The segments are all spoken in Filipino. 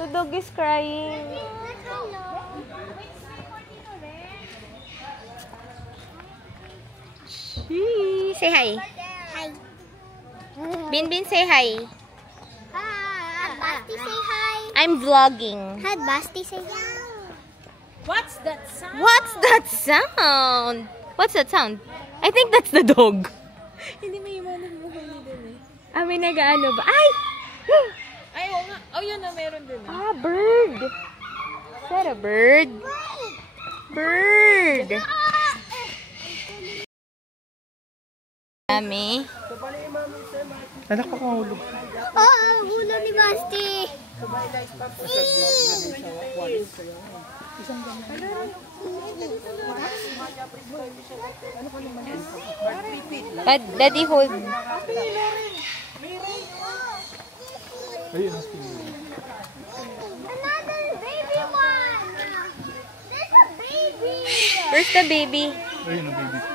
The dog is crying. Say hi. Hi. Bin, say hi. Hi. Basti, say hi. I'm vlogging. Hi, Basti, say hi. What's that sound? What's that sound? What's that sound? I think that's the dog. Hindi may imanin mo huli dun eh. Ah, may nag-ano ba? Ay! Ay, oo nga. Oh, yun na, meron dun eh. Ah, bird. Is that a bird? Bird. Dami. Anak ko kang hulog. Oo, hulo ni Basti. Daddy hold. Ayun. Another baby one. There's a baby. Where's the baby? Ayun ang baby ko.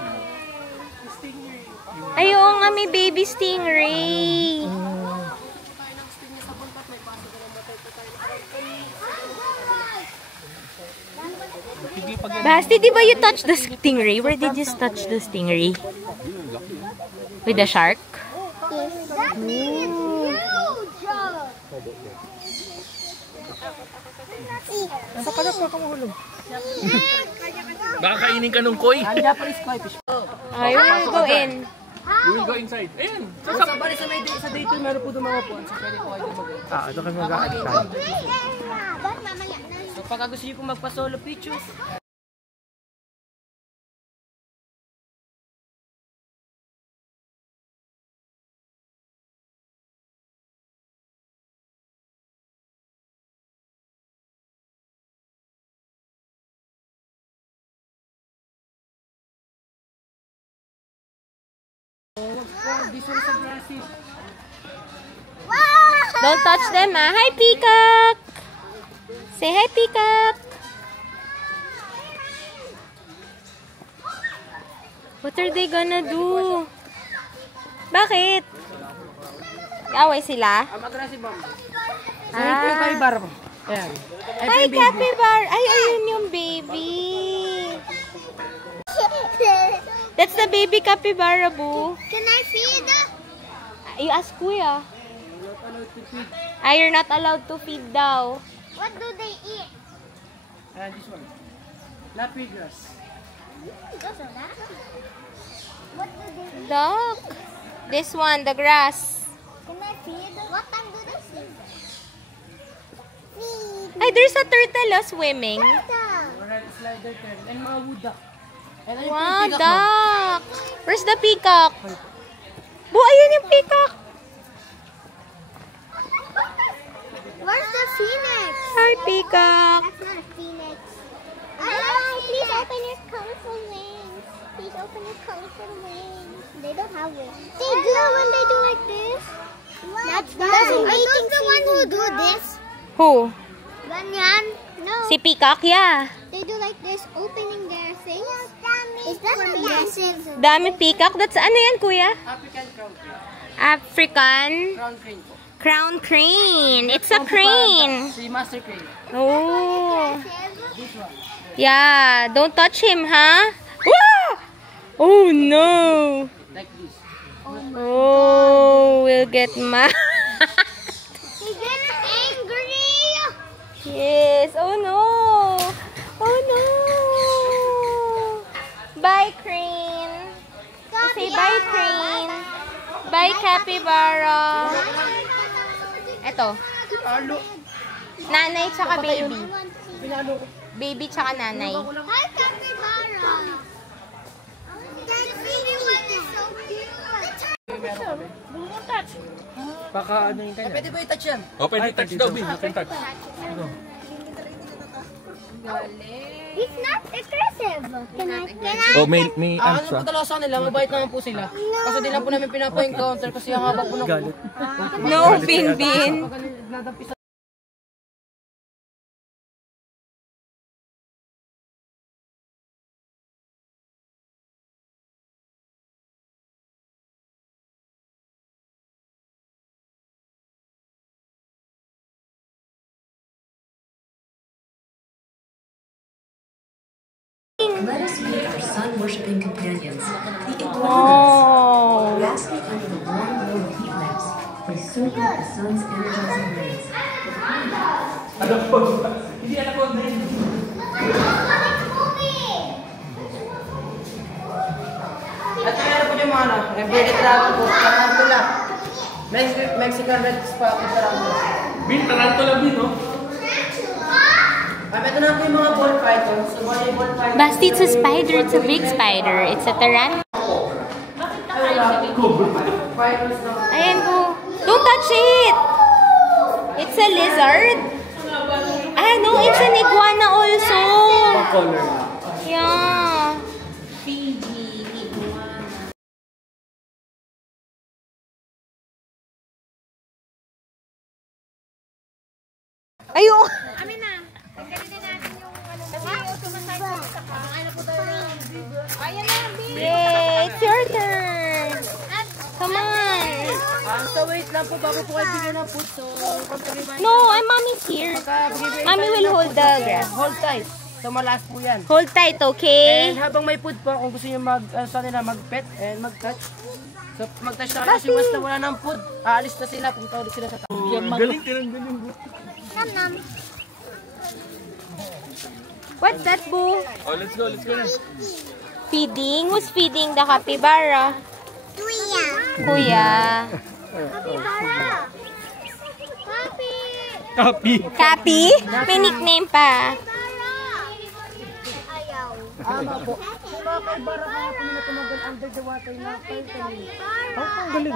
Ay, oo nga, may baby stingray. Basti, di ba you touch the stingray? Where did you touch the stingray? With the shark? Yes. That thing is huge. Nasa ka na pa kang hulog. Baka kainin ka nung koi. Ay, you will go in. You will go inside. Ayun. Sa day 2, meron po doon mga po. Sa pwede po kayo mag-go. Ah, ito kayo mag-aakita. Ba't mamaya na? So, pagka gusto niyo po magpa-solo pictures, this one's aggressive. Don't touch them, ah. Hi, peacock! Say hi, peacock! What are they gonna do? Bakit? Away sila? I'm aggressive, ma'am. Ah. Ito yung capybara po. Ayan. Hi, capybara! Ay, ayun yung baby. That's the baby capybara, boo. Can I feed? You ask kuya. You're not allowed to feed daw. What do they eat? And this one. Lappy grass. Those are that. What do they eat? Duck. This one, the grass. Can I feed? What time do they sleep? Feed. Ay, there's a turtle swimming. Alright, slider turn. And mga wood duck. And ayun po Wow, yung peacock, ma'am. duck. Where's the peacock? Bu, ayun yung peacock. Where's the phoenix? Hi, peacock. That's not a phoenix. Please open your colorful wings. Please open your colorful wings. They don't have wings. They do when they do like this. That's an eating the one who do this. Who? Ganyan. No. Si peacock, yeah. They do like this, opening their things. Is that aggressive? Dami peacock. That's ano yan, kuya? African crown crane. African Crown crane po. crown crane. It's a crane. Si master crane. Oh. This one. Yeah. Don't touch him, huh? Wah! Oh, no. Like this. Oh, we'll get mad. He gets angry. Yes. Oh, no. Oh, no. Bye, crane. Say bye, crane. Bye, capybara. Eto. Nanay tsaka baby. Pinalo ko. Baby tsaka nanay. Hi, capybara. That baby one is so cute. Baka ano yung kanya? Pwede po i-touch yan. Oh, pwede touch daw, Bin. You can touch. He's not aggressive. Can I? Oh, may Ano ants po ah. talaga sa kanila, mabait naman po sila. Kasi di lang po namin pinapa-encounter kasi ang haba po ng Galit. No, Bin Bin. nadampi sa Let us meet our sun-worshipping companions, the iguanas. Oh. Basking under the warm glow of heat lamps, they soak up the sun's energizing rays. At meron po yung mga ano, embedded dragon po, tarantula. Mexican red spotted tarantula. Bin, tarantula bin, no? Ito na po yung mga ball python. So, ball python. Basti, it's a spider. It's a big spider. It's a tarantula. Pythons na. Ayan po. Don't touch it! It's a lizard. Ah, no, it's an iguana also. Color. Yeah. Ayun. Amin na. Tanggalin na natin yung ano. Kasi sumasayang sa ka. Ano po tayo na? Ayan na, babe. Yay, it's your turn. Come on. So, wait lang po bago po kayo bigyan ng food. So, No, mommy's here. Mommy will hold the grass. hold tight. So, malas po yan. Hold tight, okay? And habang may food po, kung gusto nyo mag-pet and mag-touch. So, mag-touch na kasi once na wala ng food, aalis na sila, punta ulit sila sa taas. Galing, galing. Nam nam. What's that, Boo? Oh, let's go na. Feeding? Who's feeding the capybara? Tuya. Kuya. Capybara. Papi. Copy. Cappy? May nickname pa. Ayaw. Ama po. So, mga kaibara kaya po nila tumagal under the water na turtle. Ang galing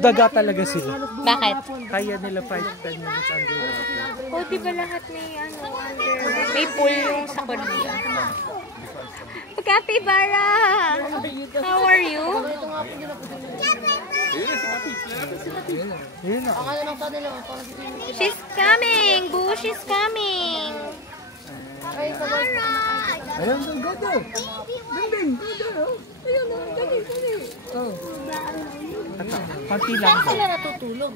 Daga talaga sila. Bakit? Kaya nila 5-10 minutes underwater. Oh, di ba lahat may under? May pool yung sa Korea. Capybara! How are you? Yun na. Ang ano lang sa nila, parang dito yung She's coming! Boo, she's coming! Ayun, go. Galing. Oh. Konti lang. Saan sila natutulog?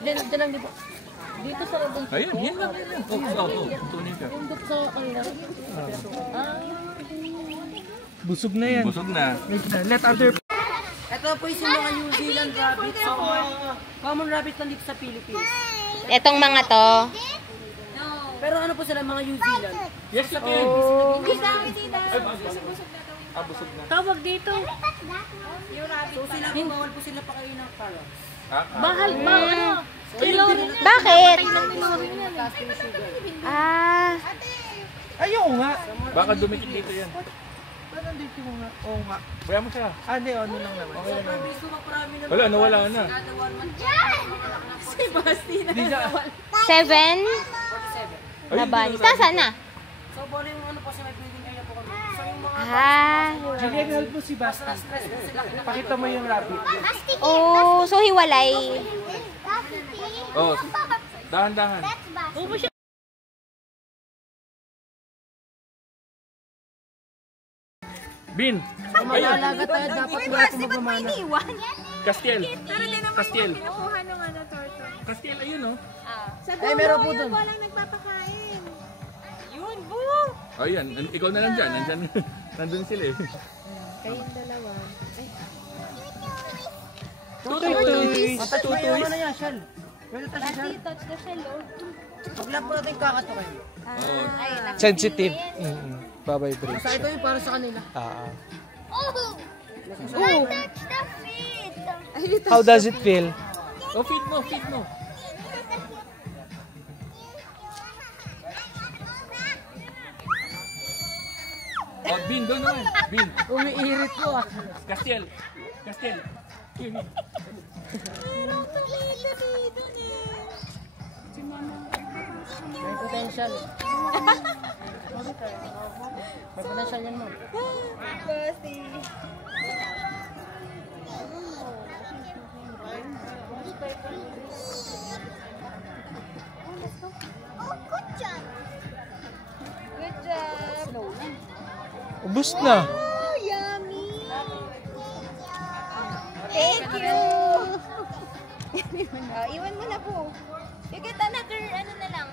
Diyan lang di ba? Dito sa rabong Ayun, yan lang. Oh, tunin ka. tundok sa kanila. Busog na yan. Busog na. Let other... Ito po yung mga New Zealand rabbits. So, common rabbit lang dito sa Philippines. Etong mga to. Pero ano po sila, mga New Zealand? Yes, again. Hindi sa amin dito. Busog na. Tawag dito. So sila po, bawal po sila pakain ng carrots. Bahal ba? Ano? Bakit? Ah. Ayaw nga. Baka dumikit dito yan. Parang dito nga. Oo nga. Baya mo siya. Hindi, ano lang naman. Okay lang. Wala, nawala na. Di na. 7? Nabali. Saan na? So, bawal yung ano po sa may building area po kami. So, yung mga Ah. Julian, help mo si Basti. Pakita mo yung rabbit. Oh, so hiwalay. Oh, dahan-dahan. Bin. kung mag-aalaga tayo, dapat wala po magmamana. Castiel. Castiel. Castiel, ayun oh. Ay, meron po dun. Walang nagpapakain. Oh, yan. Ikaw na lang dyan. Nandun sila eh. Tutoy. Touch mo yung ano yan, shell. Pwede touch shell. Pag lang po natin kakatukin. Sensitive. Babibrate Sa ito yung para sa kanila. Oh! Touch the feet. How does it feel? Oh, feed mo, feed mo. Oh, Bin, doon naman. Bin. Umiirit po ah. Castiel. Castiel. May potential. May potential yan, ma'am. Oh, good job. Good job. Ubus na. Oh, yummy. Thank you. Iwan mo na po. You get another, ano na lang.